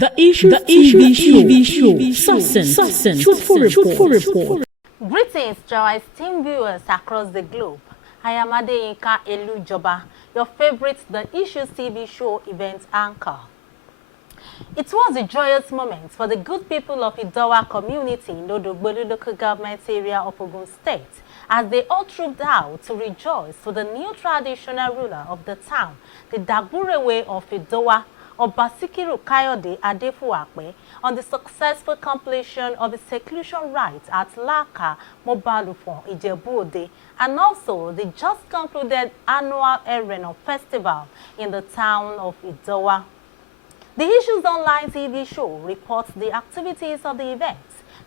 The Issue TV show. Success. Truthful report. Greetings to our esteemed viewers across the globe. I am Adeyinka Elujoba, your favorite The Issues TV show event anchor. It was a joyous moment for the good people of Idowa community in Dagburewe local government area of Ogun State as they all trooped out to rejoice for the new traditional ruler of the town, the Dagburewe of Idowa, Oba Sikiru Kayode Adefuakpe, on the successful completion of the Seclusion Rites at Laka Mobalufon, Ijebu-Ode, and also the just concluded annual Ereno festival in the town of Idowa. The Issues Online TV show reports the activities of the event,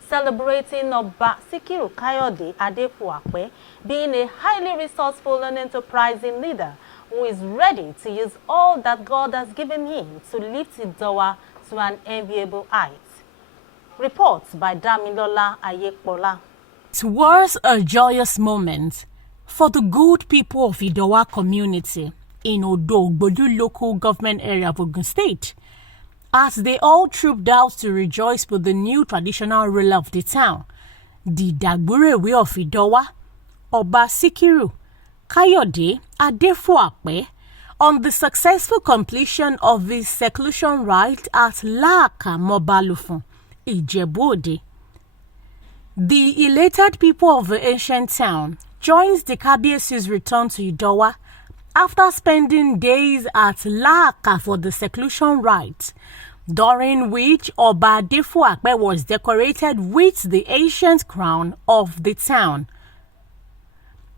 celebrating Oba Sikiru Kayode Adefuakpe being a highly resourceful and enterprising leader who is ready to use all that God has given him to lift Idowa to an enviable height. Reports by Damilola Ayekpola. It was a joyous moment for the good people of Idowa community in Dagburewe local government area of Ogun State, as they all trooped out to rejoice with the new traditional ruler of the town, the Dagburewe of Idowa, Oba Sikiru Kayode Adefuakpe, on the successful completion of the Seclusion Rites at Laka Mobalufon, Ijebu-Ode. The elated people of the ancient town joins the Kabiesi's return to Idowa after spending days at Laka for the Seclusion Rites, during which Oba Adefuakpe was decorated with the ancient crown of the town.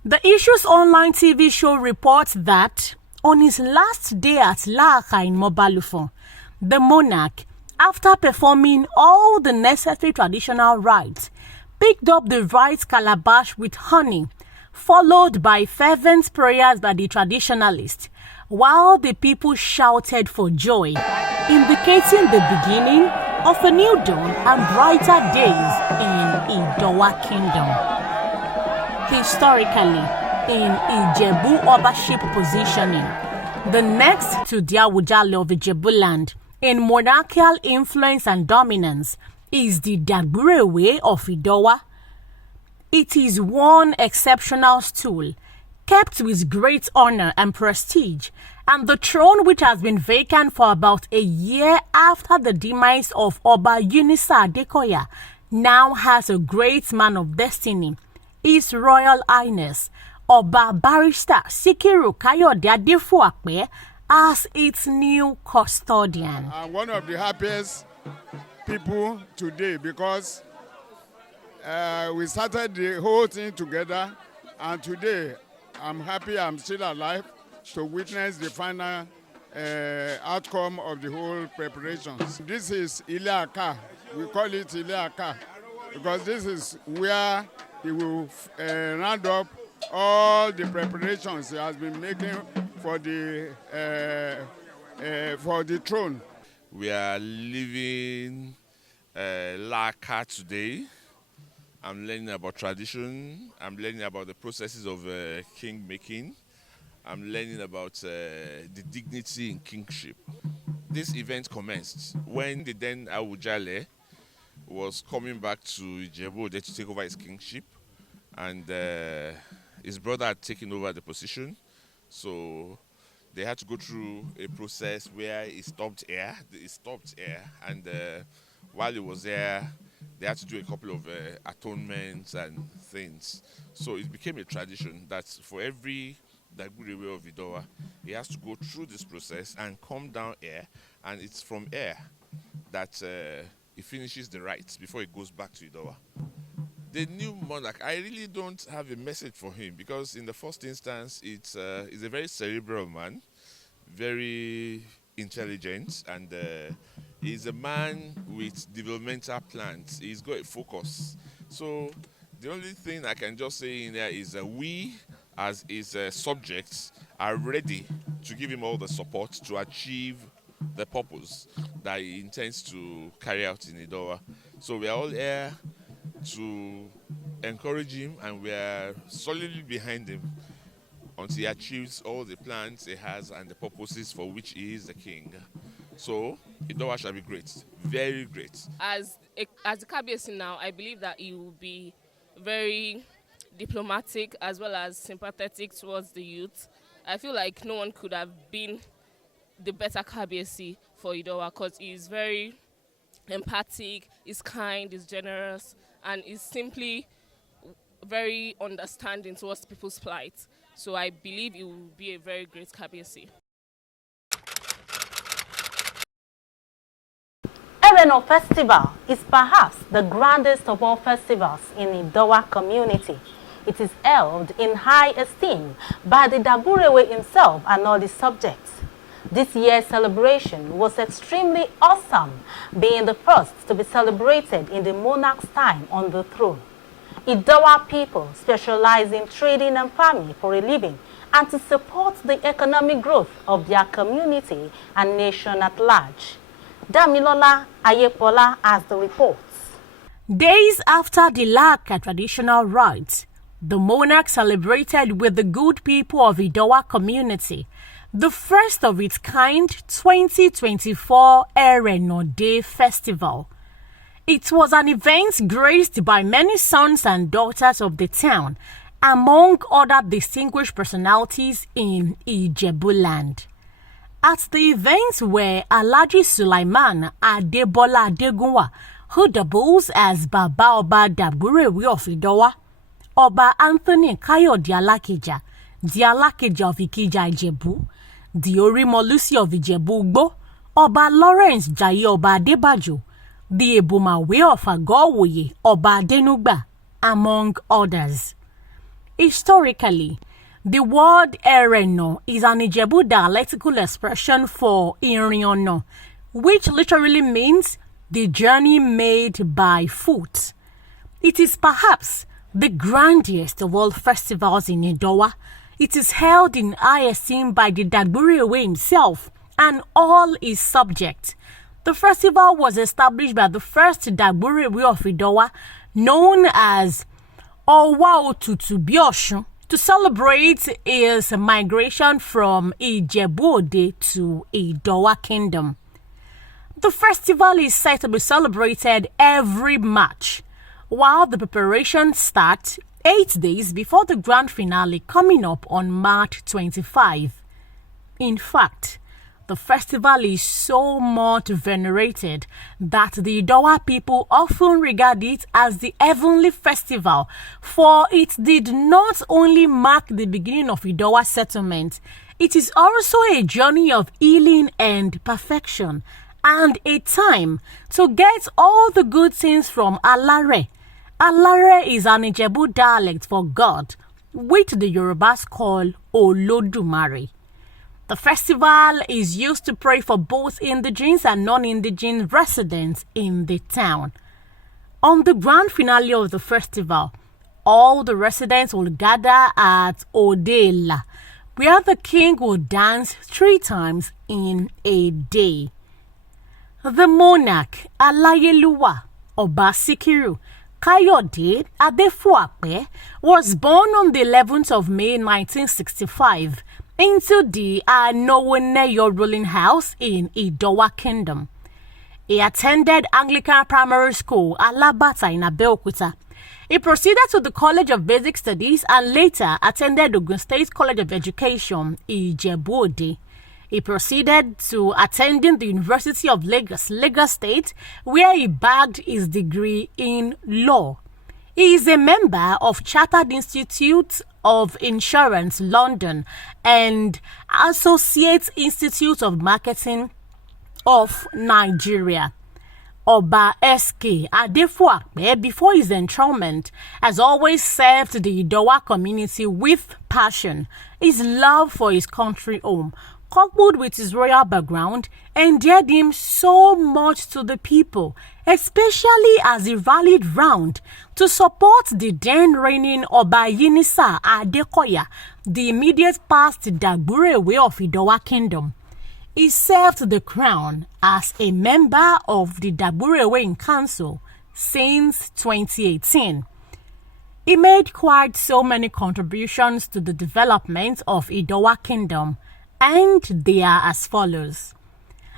The Issues Online TV show reports that on his last day at Laka in Mobalufon, the monarch, after performing all the necessary traditional rites, picked up the rice calabash with honey, followed by fervent prayers by the traditionalists, while the people shouted for joy, indicating the beginning of a new dawn and brighter days in Idowa Kingdom. Historically, in Ijebu Obaship positioning, the next to the Awujale of Ijebu land in monarchical influence and dominance is the Dagburewe of Idowa. It is one exceptional stool, kept with great honor and prestige, and the throne, which has been vacant for about a year after the demise of Oba Unisa Adekoya, now has a great man of destiny, His Royal Highness Oba Barrister Sikiru Kayode Adefuakpe, as its new custodian. I'm one of the happiest people today because we started the whole thing together, and today I'm happy I'm still alive to witness the final outcome of the whole preparations. This is Ileaka. We call it Ileaka because this is where he will round up all the preparations he has been making for the throne. We are leaving Laka today. I'm learning about tradition. I'm learning about the processes of king making. I'm learning about the dignity in kingship. This event commenced when the then Awujale was coming back to Ijebu-Ode to take over his kingship, and his brother had taken over the position. So they had to go through a process where he stopped air. And while he was there, they had to do a couple of atonements and things. So it became a tradition that for every Dagburewe of Idowa, he has to go through this process and come down air, and it's from air that he finishes the rites before he goes back to Idowa. The new monarch, I really don't have a message for him because in the first instance, he's a very cerebral man, very intelligent, and he's a man with developmental plans. He's got a focus. So the only thing I can just say in there is that we, as his subjects, are ready to give him all the support to achieve the purpose that he intends to carry out in Idowa. So we are all here to encourage him, and we are solidly behind him until he achieves all the plans he has and the purposes for which he is the king. So Idowa shall be great, very great. As the Kabiyesi now, I believe that he will be very diplomatic as well as sympathetic towards the youth. I feel like no one could have been the better Kabiyesi for Idowa because he is very empathic, he's kind, he's generous, and he's simply very understanding towards people's plight. So I believe he will be a very great Kabiyesi. Ereno Festival is perhaps the grandest of all festivals in Idowa community. It is held in high esteem by the Dagburewe himself and all his subjects. This year's celebration was extremely awesome, being the first to be celebrated in the Monarch's time on the throne. Idowa people specialize in trading and farming for a living and to support the economic growth of their community and nation at large. Damilola Ayepola has the reports. Days after the Laka traditional rites, the monarch celebrated with the good people of Idowa community the first of its kind 2024 Ereno Day Festival. It was an event graced by many sons and daughters of the town, among other distinguished personalities in Ijebuland. At the event were Alhaji Sulaiman Adebola Adegunwa, who doubles as Baba Oba Dagburewe of Idowa, Oba Anthony Kayode Alakeja, the Alakeja of Ikija Ijebu, the Orimolusi of Ijebu Ugbo, Oba Lawrence Jaye Oba Adebajo, the Ebumawe of Agowoye Oba Adenugba, among others. Historically, the word Ereno is an Ijebu dialectical expression for Irin-ọ̀nà, which literally means the journey made by foot. It is perhaps the grandest of all festivals in Idowa. It is held in high esteem by the Dagburewe himself and all his subjects. The festival was established by the first Dagburewe of Idowa, known as Ọwá Òtútù bí Ọ̀ṣun, to celebrate his migration from Ijebu-Òde to Idowa Kingdom. The festival is said to be celebrated every March, while the preparations start 8 days before the grand finale coming up on March 25. In fact, the festival is so much venerated that the Idowa people often regard it as the heavenly festival, for it did not only mark the beginning of Idowa settlement, it is also a journey of healing and perfection, and a time to get all the good things from Alare. Alare is an Ijebu dialect for God, which the Yorubas call Olodumare. The festival is used to pray for both indigenous and non-indigenous residents in the town. On the grand finale of the festival, all the residents will gather at Odela, where the king will dance 3 times in a day. The monarch, Alayeluwa Oba Sikiru Kayode Adefuape, was born on the 11th of May 1965 into the Anowoneyo ruling house in Idowa Kingdom. He attended Anglican Primary School, Alabata in Abeokuta. He proceeded to the College of Basic Studies and later attended Ogun State College of Education, Ijebu-Ode. He proceeded to attending the University of Lagos, Lagos State, where he bagged his degree in law. He is a member of Chartered Institute of Insurance, London, and Associate Institute of Marketing of Nigeria. Oba S.K. Adefuape, before his enthronement, has always served the Idowa community with passion. His love for his country home, coupled with his royal background, endeared him so much to the people, especially as he rallied round to support the then reigning Oba Yinisa Adekoya, the immediate past Dagburewe of Idowa Kingdom. He served the crown as a member of the Dagburewe Council since 2018. He made quite so many contributions to the development of Idowa Kingdom, and they are as follows.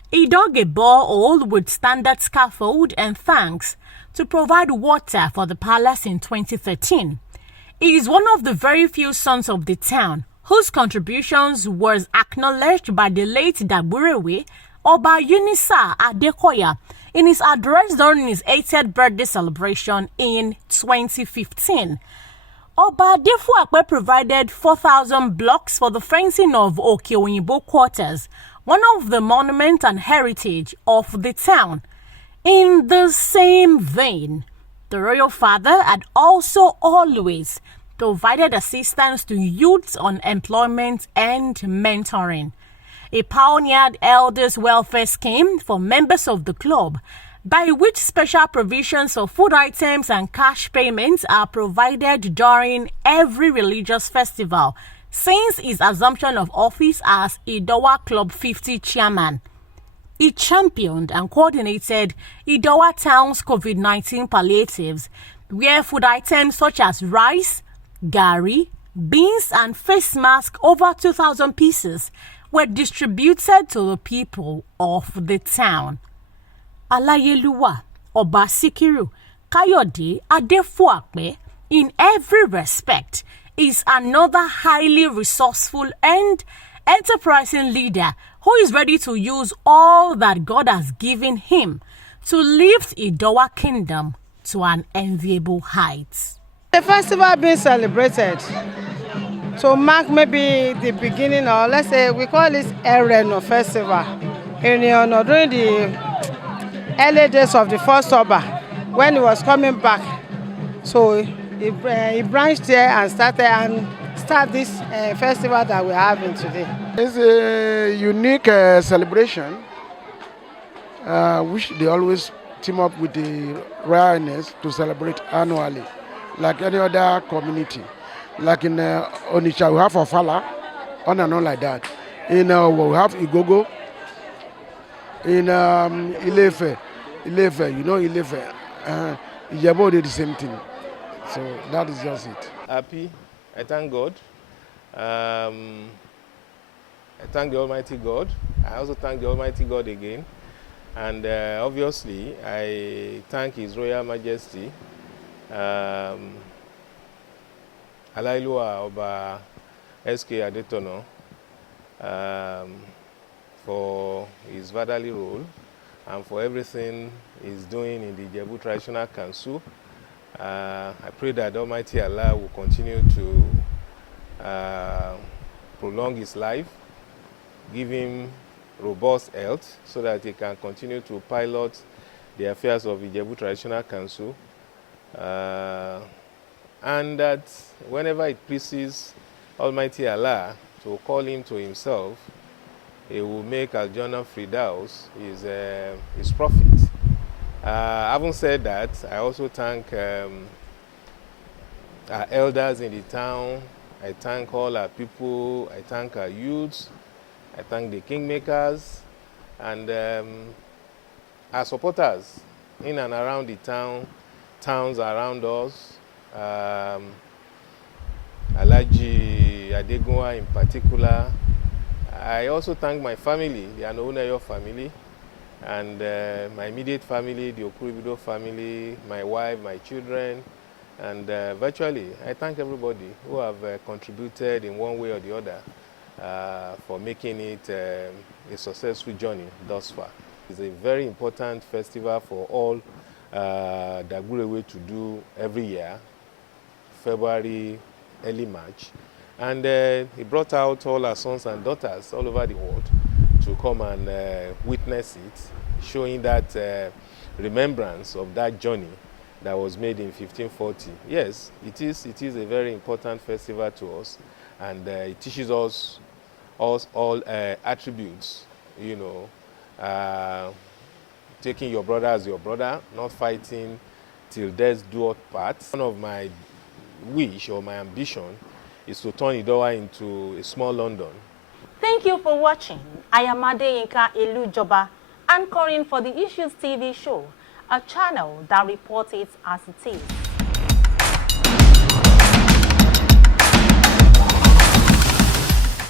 He dug a borehole with standard scaffold and tanks to provide water for the palace in 2013. He is one of the very few sons of the town whose contributions was acknowledged by the late Dagburewe Oba Unisa Adekoya in his address during his 80th birthday celebration in 2015. Oba Adefuakwe provided 4,000 blocks for the fencing of Okeoyinbo quarters, one of the monuments and heritage of the town. In the same vein, the royal father had also always provided assistance to youths on employment and mentoring. He pioneered elders' welfare scheme for members of the club, by which special provisions for food items and cash payments are provided during every religious festival since his assumption of office as Idowa Club 50 chairman. He championed and coordinated Idowa Town's COVID-19 palliatives, where food items such as rice, gari, beans and face masks over 2,000 pieces were distributed to the people of the town. Alayeluwa Oba Sikiru Kayode Adefuakwe, in every respect, is another highly resourceful and enterprising leader who is ready to use all that God has given him to lift Idowa Kingdom to an enviable height. The festival being celebrated to mark maybe the beginning, or let's say we call it Ereno festival, Ereno, during the early days of the first Oba when he was coming back. So he branched there and start this festival that we're having today. It's a unique celebration which they always team up with the Royalness to celebrate annually, like any other community. Like in Onitsha, we have Ofala, on and on like that. In we have Igogo. In Ilefe, you know Ilefe, Ijebu did the same thing. So that is just it. Happy, I thank God. I thank the Almighty God. I also thank the Almighty God again. And obviously, I thank His Royal Majesty, Alailua Oba SK Adetono, for his fatherly role and for everything he's doing in the Ijebu Traditional Council. I pray that Almighty Allah will continue to prolong his life, give him robust health so that he can continue to pilot the affairs of Ijebu Traditional Council, and that whenever it pleases Almighty Allah to call him to himself, he will make Al-Jannah Firdaus his prophet. Having said that, I also thank our elders in the town. I thank all our people. I thank our youths. I thank the kingmakers and our supporters in and around the towns around us. Alaji Adegunwa in particular. I also thank my family, the Anounayo family, and my immediate family, the Okuribido family, my wife, my children, and virtually I thank everybody who have contributed in one way or the other for making it a successful journey thus far. It's a very important festival for all Dagburewe to do every year, February, early March. And he brought out all our sons and daughters all over the world to come and witness it, showing that remembrance of that journey that was made in 1540. Yes, it is a very important festival to us, and it teaches us all attributes, you know, taking your brother as your brother, not fighting till death do us part. One of my wish or my ambition is to turn Idowa into a small London. Thank you for watching. I am Adeyinka Elujoba, anchoring for the Issues TV show, a channel that reports it as it is.